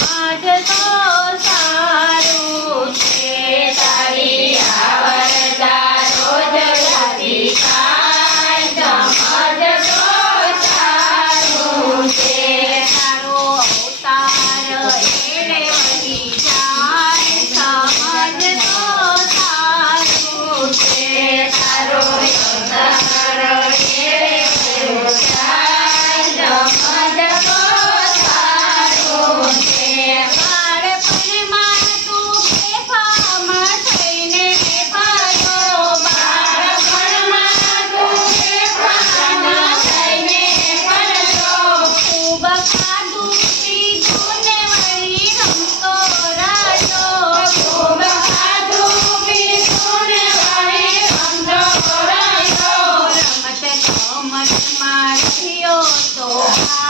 Maya. Oh.